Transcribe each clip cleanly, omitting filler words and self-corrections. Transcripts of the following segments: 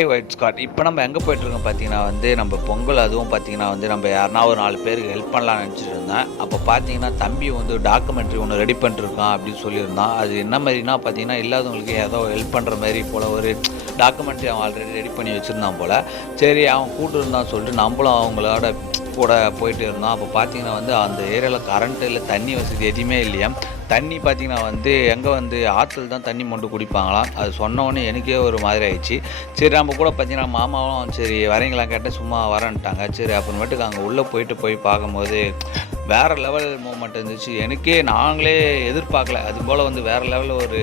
White Scott இப்போ நம்ம எங்கே போயிட்டுருக்கோம் பார்த்தீங்கன்னா நம்ம பொங்கல் அதுவும் பார்த்தீங்கன்னா நம்ம யாருனா ஒரு 4 பேருக்கு ஹெல்ப் பண்ணலாம்னு நினச்சிட்டு இருந்தேன். அப்போ பார்த்தீங்கன்னா தம்பி டாக்குமெண்ட்ரி ஒன்று ரெடி பண்ணிட்டுருக்கான் அப்படின்னு சொல்லியிருந்தான். அது என்ன மாதிரினா பார்த்தீங்கன்னா இல்லாதவங்களுக்கு ஏதோ ஹெல்ப் பண்ணுற மாதிரி போல் ஒரு டாக்குமெண்ட்ரி அவன் ஆல்ரெடி ரெடி பண்ணி வச்சுருந்தான் போல். சரி அவன் கூப்பிட்டு இருந்தான்னு சொல்லிட்டு நம்மளும் அவங்களோட கூட போயிட்டு இருந்தோம். அப்போ பார்த்தீங்கன்னா அந்த ஏரியாவில் கரண்ட் இல்லை, தண்ணி வசதி எதுவுமே இல்லையா. தண்ணி பார்த்தீங்கன்னா எங்கே ஆற்றுல தான் தண்ணி மொண்டு குடிப்பாங்களாம். அது சொன்னோடனே எனக்கே ஒரு மாதிரி ஆயிடுச்சு. சரி நம்ம கூட பார்த்தீங்கன்னா மாமாவும் சரி வரீங்களா கேட்டால் சும்மா வரேன்ட்டாங்க. சரி அப்புறமேட்டுக்கு அங்கே உள்ளே போய் பார்க்கும்போது வேறு லெவல் மூமெண்ட் இருந்துச்சு. எனக்கே நாங்களே எதிர்பார்க்கல. அதுபோல் வேறு லெவலில் ஒரு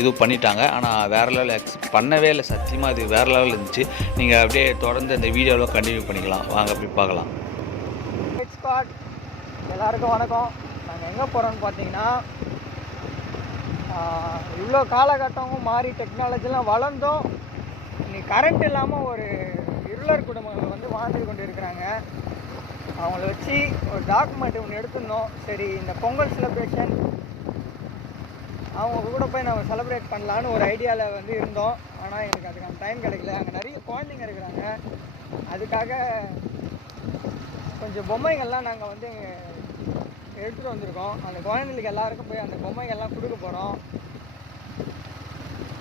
இது பண்ணிட்டாங்க. ஆனால் வேறு லெவல் பண்ணவே இல்லை. சத்தியமாக அது வேறு லெவல் இருந்துச்சு. நீங்கள் அப்படியே தொடர்ந்து அந்த வீடியோவில் கண்டினியூ பண்ணிக்கலாம். வாங்க போய் பார்க்கலாம். எல்லாருக்கும் வணக்கம். நாங்கள் எங்கே போகிறோன்னு பார்த்தீங்கன்னா, இவ்வளோ காலகட்டமும் மாறி டெக்னாலஜிலாம் வளர்ந்தோம். இன்னைக்கு கரண்ட் இல்லாமல் ஒரு இருளர் குடும்பங்கள் வாழ்ந்து கொண்டு இருக்கிறாங்க. அவங்கள வச்சு ஒரு டாக்குமெண்ட் ஒன்று எடுத்துருந்தோம். சரி இந்த பொங்கல் செலிப்ரேஷன் அவங்க கூட போய் நம்ம செலிப்ரேட் பண்ணலான்னு ஒரு ஐடியாவில் இருந்தோம். ஆனால் எனக்கு அதுக்கான டைம் கிடைக்கல. அங்கே நிறைய குழந்தைங்க இருக்கிறாங்க. அதுக்காக கொஞ்சம் பொம்மைகள்லாம் நாங்கள் எடுத்துகிட்டு வந்திருக்கோம். அந்த குழந்தைங்களுக்கு எல்லாருக்கும் போய் அந்த பொம்மைகள்லாம் கொடுக்க போகிறோம்.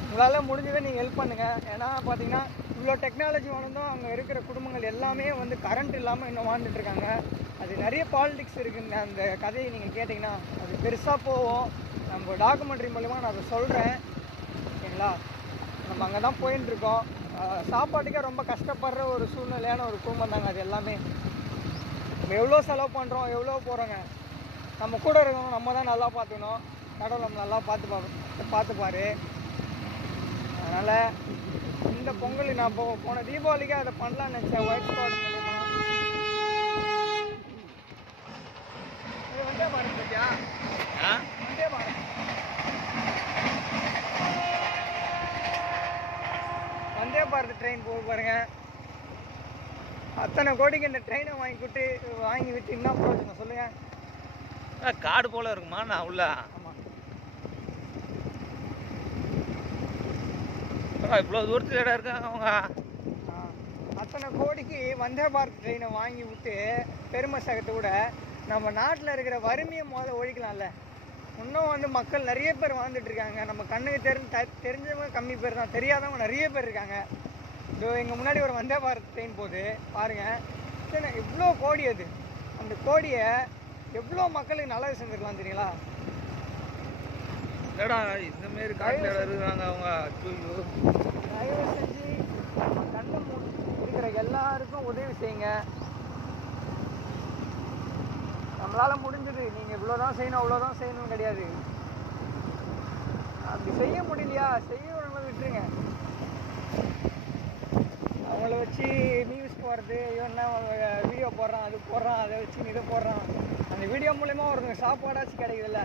உங்களால் முடிஞ்சதை நீங்கள் ஹெல்ப் பண்ணுங்கள். ஏன்னா பார்த்தீங்கன்னா இவ்வளோ டெக்னாலஜி வளர்ந்தோம். அங்கே இருக்கிற குடும்பங்கள் எல்லாமே கரண்ட் இல்லாமல் இன்னும் வாழ்ந்துட்டுருக்காங்க. அது நிறைய பாலிடிக்ஸ் இருக்குங்க. அந்த கதையை நீங்கள் கேட்டிங்கன்னா அது பெருசாக போகும். நம்ம டாக்குமெண்ட்ரி மூலிமா நான் அதை சொல்கிறேன். ஓகேங்களா? நம்ம அங்கே தான் போயின்ட்டுருக்கோம். சாப்பாட்டுக்கே ரொம்ப கஷ்டப்படுற ஒரு சூழ்நிலையான ஒரு குடும்பம் தாங்க அது எல்லாமே. நம்ம எவ்வளோ செலவு பண்ணுறோம், எவ்வளோ போகிறோங்க. நம்ம கூட இருக்கணும், நம்ம தான் நல்லா பார்த்துக்கணும். கடவுள் நம்ம நல்லா பார்த்துப்பாரு. அதனால் இந்த பொங்கல் நான் போன தீபாவளிக்கு அதை பண்ணலான்னு நினச்சேன். ஒயிட் ஸ்காட் மூலிமா இது வந்தே பாரத் பற்றியா வந்தே பாரத் வந்தே பாரத் ட்ரெயின் போக பாருங்க. அத்தனை கோடிக்கு இந்த ட்ரெயினை வாங்கி விட்டு என்ன பிரயோஜனம் சொல்லுங்க? காடு போல இருக்குமா நான் உள்ள? ஆமாம், இவ்வளோ தூரத்தில் இடம் இருக்காங்க அவங்க. அத்தனை கோடிக்கு வந்தே பாரத் ட்ரெயினை வாங்கி விட்டு பெருமை சகத்தை விட நம்ம நாட்டில் இருக்கிற வறுமையை ஒழிக்கலாம்ல. இன்னும் மக்கள் நிறைய பேர் வாழ்ந்துட்டு இருக்காங்க. நம்ம கண்ணுக்கு தெரிஞ்சவங்க கம்மி பேர் தான், தெரியாதவங்க நிறைய பேர் இருக்காங்க. இதோ எங்கள் முன்னாடி ஒரு வந்தே பாரத் ட்ரெயின் போகுது பாருங்கள். சரி, இவ்வளோ கோடி அது. அந்த கோடியை எவ்வளோ மக்களுக்கு நல்லது செஞ்சுருக்கலாம் தெரியுங்களா? இல்லடா இந்த மாரி காட்டில் இருக்கிறாங்க அவங்க. தயவு செஞ்சு நம்ம கண்ணு இருக்கிற எல்லாருக்கும் உதவி செய்யுங்க. நம்மளால் முடிஞ்சது. நீங்கள் இவ்வளோதான் செய்யணும் அவ்வளோதான் செய்யணும் கிடையாது. அப்படி செய்ய முடியலையா, செய்யறவங்களை விட்டுருங்க. அவங்கள வச்சு நியூஸ் போடுறது, இவன்னா வீடியோ போடுறான், அது போடுறான், அதை வச்சு இதை போடுறான். அந்த வீடியோ மூலமா ஒரு சாப்பாடாச்சும் கிடைக்குதுல்ல.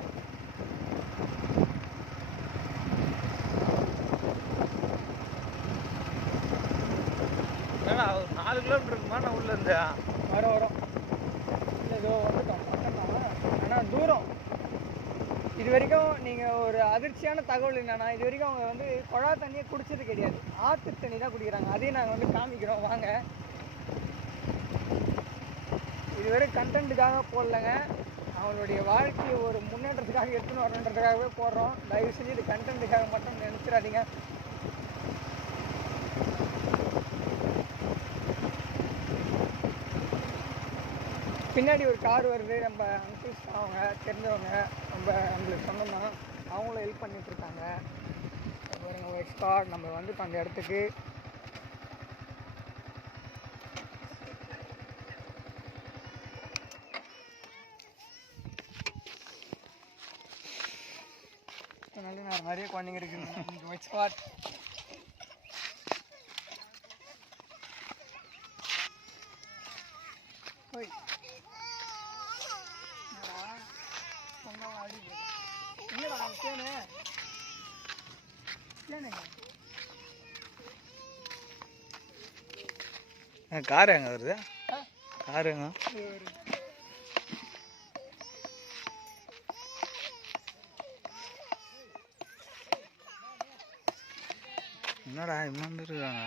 ஏன்னா ஒரு 4 கிலோமீட்டர் இருக்குமா நான் உள்ள இருந்து வரோம் ஏதோ வந்துட்டோம் பக்கம் தான். ஆனால் தூரம். இது வரைக்கும் நீங்கள் ஒரு அதிர்ச்சியான தகவல் என்னன்னா, இது வரைக்கும் அவங்க குழா தண்ணியை குடிச்சது கிடையாது. ஆற்று தண்ணி தான் குடிக்கிறாங்க. அதையும் நாங்கள் காமிக்கிறோம் வாங்க. இதுவரை கண்டென்ட்டுக்காக போடலைங்க, அவங்களுடைய வாழ்க்கையை ஒரு முன்னேற்றத்துக்காக எடுத்துன்னு வரணுன்றதுக்காகவே போடுறோம். தயவு செஞ்சு இது கண்டென்ட்டுக்காக மட்டும் நினச்சிடாதீங்க. பின்னாடி ஒரு கார் வருது. நம்ம அங்கிள்ஸ் அவங்க தெரிஞ்சவங்க, நம்மளுக்கு சொன்னோம்னா அவங்களும் ஹெல்ப் பண்ணிட்டுருக்காங்க. பாருங்க ஒயிட் ஸ்காட். நம்ம அந்த இடத்துக்கு நிறைய குழந்தைங்க இருக்குங்க. ஒயிட் ஸ்காட் கார் எங்கே வருது? கார் எங்க? என்னடா இன்னும் இருக்காங்க?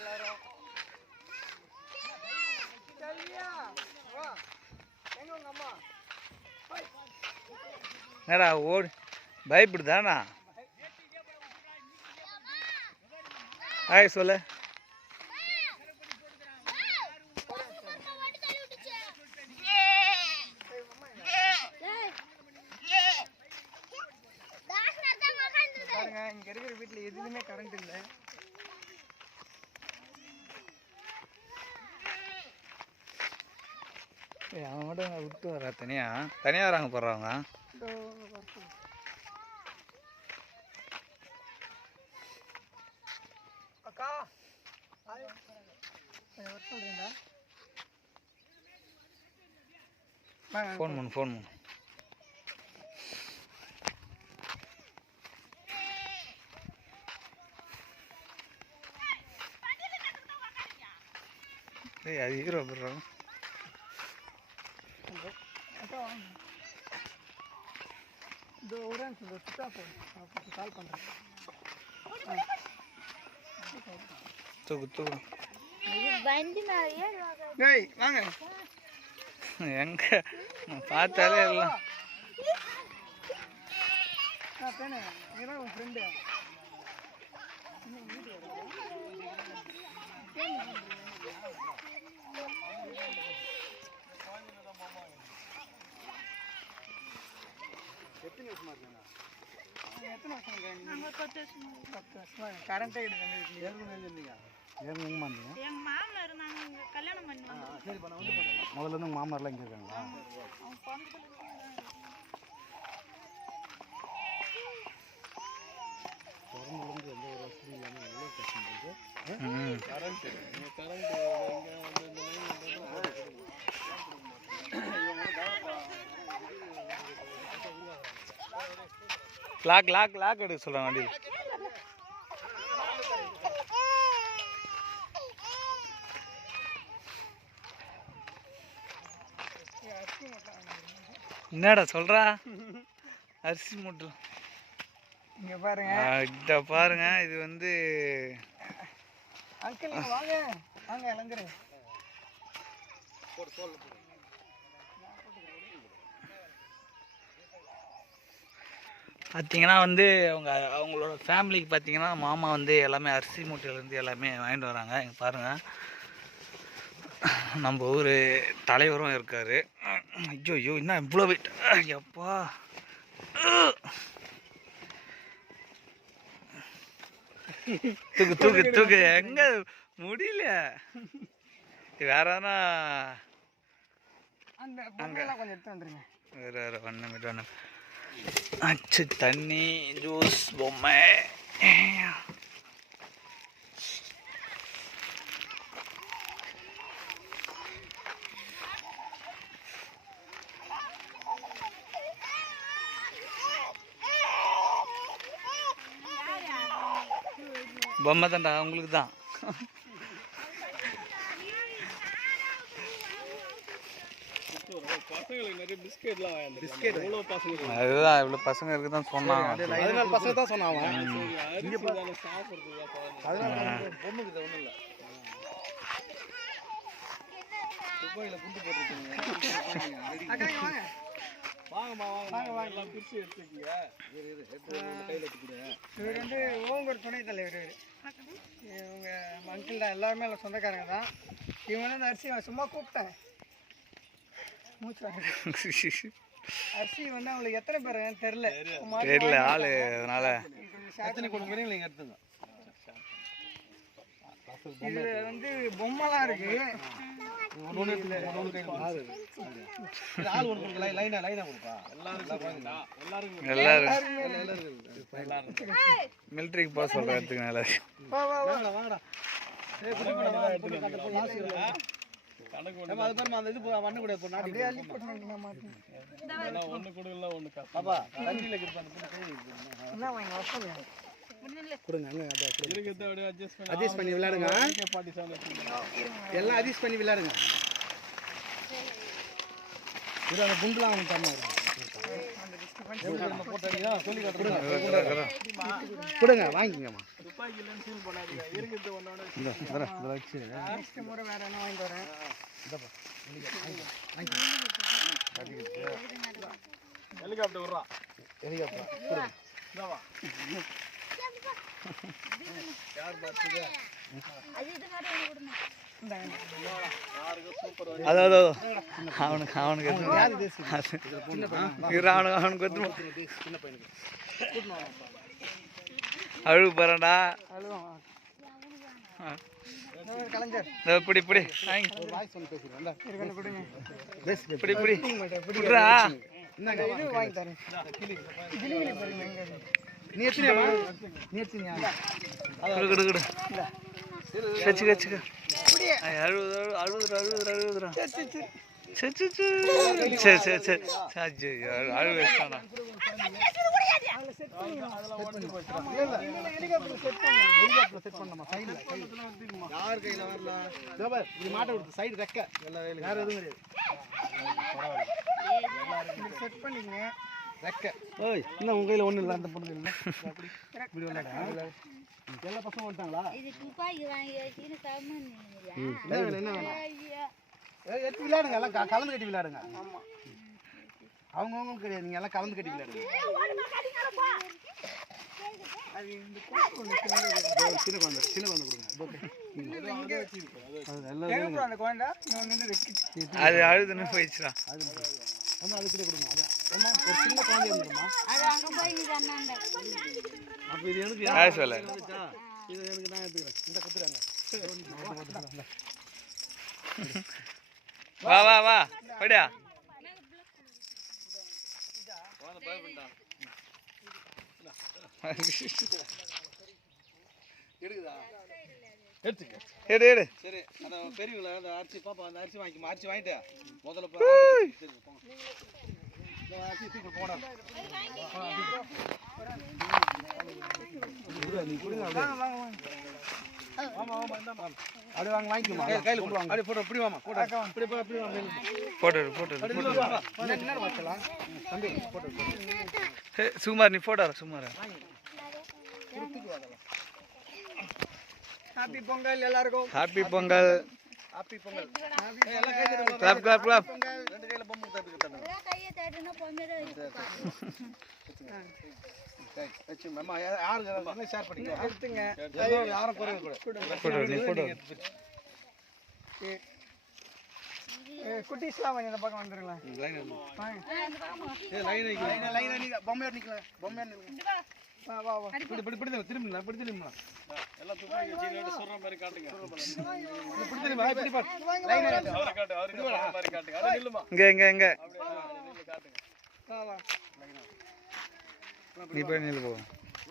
எல்லாரும். செல்வியா, வா. எங்க உங்க அம்மா? என்னடா ஓடு பயப்படுதாண்ணா? ஹாய் சொல்லு. பாருங்க, இங்க இருக்கிற வீட்டுல எதுவுமே கரண்ட் இல்லை. அவன் மட்டும் விட்டு வரா தனியாக வராங்க போடுறவங்க. அக்கா ஒர்க் சொல்றீங்களா? ஃபோன் பண்ணு. ஏய் அது ஹீரோ போடுறாங்க. அக்கா வாங்க. இதோ ஒரு நிமிஷம் சுத்தா போன் கால் பண்ணுறேன். தூக்கு டேய் வாங்க. எங்க பார்த்தாலே எல்லாம் பேனே நீதான் உன் ஃப்ரெண்டு. எத்தனை வருஷமா இருக்காங்க? கரண்டே கிடையாது. எங்கள் மாமனார் இருந்தாங்க, இங்கே கல்யாணம் பண்ணுவாங்க. முதல்ல இருந்து மாமனார்லாம் இங்கே இருக்காங்களா? பிறந்ததுலேருந்து எந்த ஒரு வசதி இல்லாமல் எவ்வளோ கஷ்டப்படுது. லாக் எடுக்க சொல்கிறேன் வண்டியில். என்னடா சொல்கிறா? அரிசி மூட்டை இங்கே பாருங்க. இதை பாருங்க, இது வந்து அங்கிள் வாங்க வாங்க இளந்துரு. பார்த்தீங்கன்னா வந்து அவங்களோட ஃபேமிலிக்கு பார்த்தீங்கன்னா மாமா வந்து எல்லாமே அரிசி மூட்டையிலேருந்து எல்லாமே வாங்கிட்டு வராங்க. இங்கே பாருங்கள், நம்ம ஊர் தலைவரும் இருக்கார். ஐயோ என்ன இவ்வளோ வெயிட் எப்பா. தூக்கு எங்க முடியல. வேற எதனா கொஞ்சம் எடுத்து வந்துருங்க. வேற ஒன்று அச்சு தண்ணி ஜூஸ் பொம்மை. பொம்மை தான்டா உங்களுக்கு தான். அதுதான் இவ்வளோ பசங்க இருக்கு தான் சொன்னாங்க. 14 பசங்க தான் சொன்னாங்க. இவர் வந்து ஓங்கூர் துணைத் தலைவர். இவங்க அங்கிள் தான், எல்லாருமே எல்லாம் சொந்தக்காரங்க தான். இவங்க வந்து அரிசி சும்மா கூப்பிட்டேன். அரிசி வந்து அவங்களுக்கு எத்தனை பேர் தெரியல ஆளு, அதனால இது வந்து பொம்மைலாம் இருக்கு. மிலிட்ரிக்கு போக சொல்ற இடத்துக்கு நல்லா அட்ஜஸ்ட் பண்ணி விளையாடுங்க. எல்லாம் அட்ஜஸ்ட் பண்ணி விளையாடுங்க. இது அந்த குண்டுலாம் அவனுக்கு தரணும். கொடுங்க வாங்கிக்கங்கம்மா. நெக்ஸ்ட் முறை வேற என்ன வாங்கிட்டு வரேன். ஹெலிகாப்டர் விடுறா. அதாவது அவனுக்கு அழுகு போறான்டா. கலைஞர் இப்படி இப்படி இப்படி இப்படி புடுறா. இது வாங்கி தரேன். செட் பண்ணிக்கங்க. ஓய் இன்னும் உங்க கையில ஒண்ணு இல்ல அந்த பொண்ணு இல்ல இப்படி விளையாட எல்லா பசங்க வந்துட்டாங்களா இது துப்பாக்கி வாங்கி வச்சிட்டு சாமானியா என்ன வேணும் எடுத்து விளையாடுங்க எல்லாம் கலந்து கட்டி விளையாடுங்க ஆமா அவங்க கிடையாது நீங்க எல்லாம் கலந்து கட்டி விளையாடுங்க அது இந்த சின்ன குழந்தை கொடுங்க அந்த குழந்தை அது அழுதுன்னு போயிடுச்சுடா. அது கூட கொடுங்க அதான் ஒரு சின்ன குழந்தை இருக்குமா அது அங்க போய் நீ கண்ணாண்ட அப்ப இது எனக்கு யார் சொல்ல இது எனக்கு நான் எடுத்துக்கிறேன் இந்த குத்துறாங்க வா வா வா போடியா. எடுக்குதா எடுத்துக்க எடு எடு. சரி அந்த பெரியவங்கள அந்த அரிசி பாப்பா அந்த அரிசி வாங்கிட்டு முதல்ல அரிசி தூக்கி போடா நீ கொடுங்க ஆமா ஆமா இந்தாமா அப்படியே வாங்கிக்குமா கையில போடு அப்படியே போடு இப்படி வாமா போடு இப்படி வாமா போட்டு என்ன வச்சலாம் தம்பி போடு சுமார் நீ போடார சுமார். ஹாப்பி பொங்கல் எல்லாருக்கும். ஹாப்பி பொங்கல். ஹாப்பி பொங்கல் எல்லாம் கை தட்டுங்க. Clap clap clap. ரெண்டு கையில பொம்மை தட்டுங்க. கையை தட்டுனா பொம்மையில இருக்கு. வெச்சு மாமா யாருக்கு ஷேர் பண்ணிங்க எடுத்துங்க. யாரும் குறைய கூட போடு நீ போடு. குட்டீஸ்லாம் கொஞ்சம் இந்த பக்கம் வந்துருங்களா. லைன் பொம்மையார் நிக்கல பொம்மையார் நிக்கல வா வா வா. திரும்ப எல்லாம் துப்பாக்கி வச்சு சொல்ற மாதிரி காட்டுங்க. இப்படி திரும்ப இப்படி பாரு. லைன் அவரை காட்டு அவருக்கு சொல்ற மாதிரி காட்டுங்க. அட நில்லுமா. இங்க அப்படியே காட்டுங்க. வா வா. நீ போய் நில்லு போ.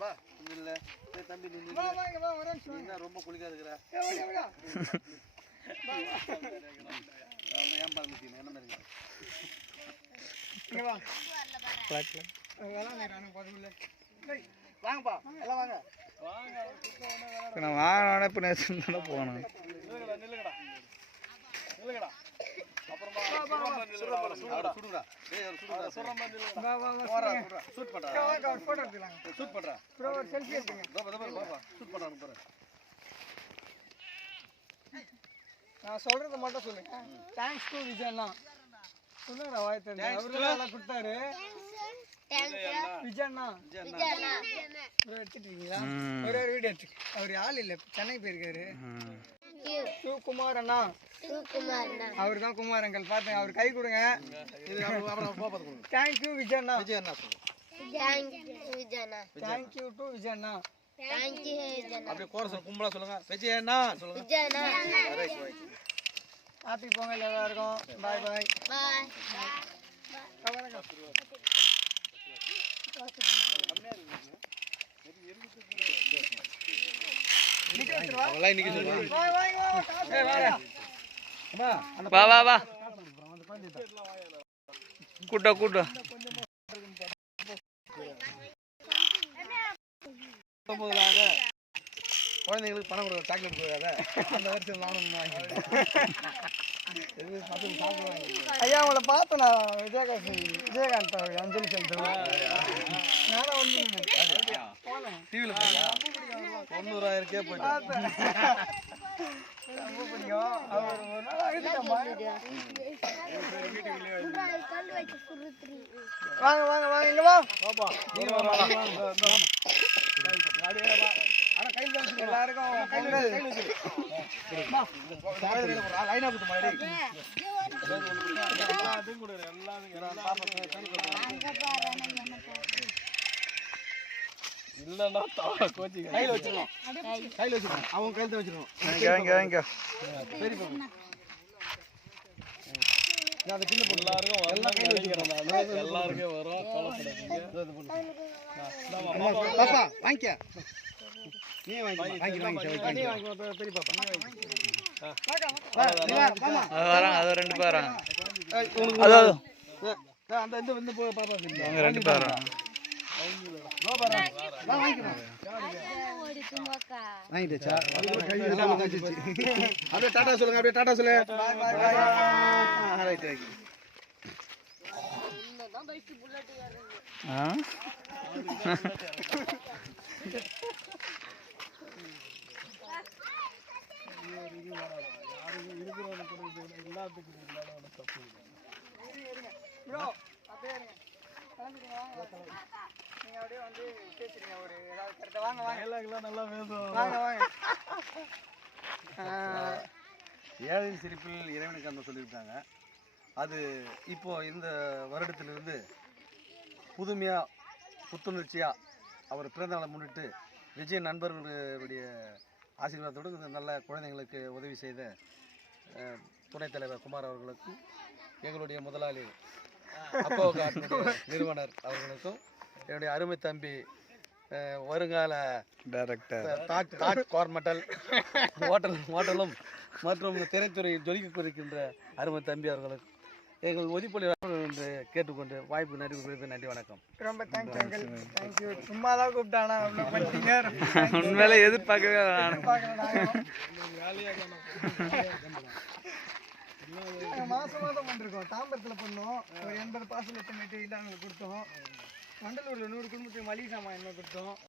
வா இல்ல தம்பி நில்லு. வா வா வா ஒரு நிமிஷம். என்ன ரொம்ப குளிக்காத இருக்கற. வா. ஏன் பாருங்க என்ன மாதிரி இங்க வா. Clap clap. அதெல்லாம் நான் பாத்துக்கல. டேய் வாங்கப்பா எல்லாம் வாங்க. நான் வாங்கனே இப்ப நேத்து போறேன். நில்லுங்கடா. அப்புறமா சுடுடா. ஏய் சுடுடா. சொல்ற மாதிரி நில்லுடா. வா வா வா. ஷூட் பண்றா. ஒரு போட்டோ எடுத்துக்கலாம். ஷூட் பண்றா. ப்ரோ ஒரு செல்ஃபி எடுத்துங்க. பாப்பா ஷூட் பண்றாங்க பாரு. நான் சொல்றத மட்டும் சொல்லுங்க. தேங்க்ஸ் டு விஜயண்ணா. சொல்லுங்க வாய் தந்து. அவரு எல்லாம் கொடுத்தாரு. விஜயண்ணா. ப்ரோ எடுத்துட்டீங்களா? ஒரு வீடியோ எடுத்து. அவர் ஆள் இல்ல சென்னை போயிருக்காரு. குமார் அண்ணா. அவர் தான் குமார் அங்கல் பாத்து அவர் கை கொடுங்க. இது அப்புறம் பாப்பா கொடுங்க. தேங்க் யூ விஜயண்ணா. விஜயண்ணா தேங்க் யூ டு விஜயண்ணா. அப்படியே கோரஸ் கும்பலா சொல்லுங்க. விஜயண்ணா சொல்லுங்க. ஹாப்பி பொங்கல் எல்லாருக்கும். பாய் பாய். வா வா வா. கூட்ட கூட்ட. குழந்தைங்களுக்கு பணம் கொடுக்க சாக்லேட் கொடுக்காத. அந்த வருஷம் நானும் வாங்கிக்கிறேன். ஐயா உங்களை பார்த்தேன் நான் விஜயகாந்த் அவர் அஞ்சலி செலுத்துவேன். நானும் வந்து டிவியில் 90,000 போயிட்டு ரொம்ப பிடிக்கும். அவர் ஒரு நாள் ஆகிட்டுமா. வாங்க வாங்க வாங்க இங்க வா. எல்லாருக்கும் பொங்கல். இல்லன்னா கோச்சிங் கையில வச்சிரணும். அவங்க கையில தான் வச்சிரணும். வாங்க சரி பாப்பா. நான் அந்த சின்ன பொண்ணு எல்லாரும் கையில வச்சிரணும். எல்லாருக்கும் வரும். பாப்பா வாங்கிக்க. நீ வாங்கிக்க. நீ வாங்கிக்க பெரிய பாப்பா. வராங்க அது 2 பேர் வராங்க. அந்த இந்த பாப்பா அவங்க 2 பேர் வராங்க. வாங்கிடுச்சா? அப்படியே டாடா சொல்லுங்க. அப்படியே டாடா சொல்லு. Right right. ப்ரோ அப்படியே இருங்க. கிளம்பிடுங்க. நீங்க அப்படியே வந்து பேசுறீங்க ஒரு ஏதாவது கரெக்டா. வாங்க வாங்க எல்லாம் நல்லா பேசுவோம். வாங்க வாங்க. ஏழையின் சிரிப்பில் இறைவனுக்கு அந்த சொல்லியிருக்காங்க. அது இப்போ இந்த வருடத்திலிருந்து புதுமையாக புத்துணர்ச்சியாக அவர் பிறந்தநாளை முன்னிட்டு விஜய் நண்பர்களுடைய ஆசீர்வாதத்தோடு இந்த நல்ல குழந்தைங்களுக்கு உதவி செய்த துணைத் தலைவர் குமார் அவர்களுக்கும் எங்களுடைய முதலாளி அப்போ நிறுவனர் அவர்களுக்கும் என்னுடைய அருமை தம்பி வருங்கால டைரக்டர் தாட் கார்மெண்டல் ஹோட்டலும் மற்றும் திரைத்துறையில் ஜொலிக்க கொடுக்கின்ற அருமை தம்பி அவர்களுக்கும் எங்கள் ஒதிப்பொலி என்று கேட்டுக்கொண்டு வாய்ப்பு நன்றி வணக்கம். ரொம்ப தேங்க்ஸ் அங்கிள். தேங்க்யூ. சும்மா தான் கூப்பிட்டானா அவ்வளோ பண்ணிட்டீங்க. உண்மையில எதிர்பார்க்கவே மாசம் மாதம் வந்திருக்கோம். தாம்பரத்தில் பண்ணோம். ஒரு 80 பார்சல் எத்தனை இல்லாமல் கொடுத்தோம். வண்டலூரில் 100 குடும்பத்துக்கு மளிகை சாமான் என்ன கொடுத்தோம்.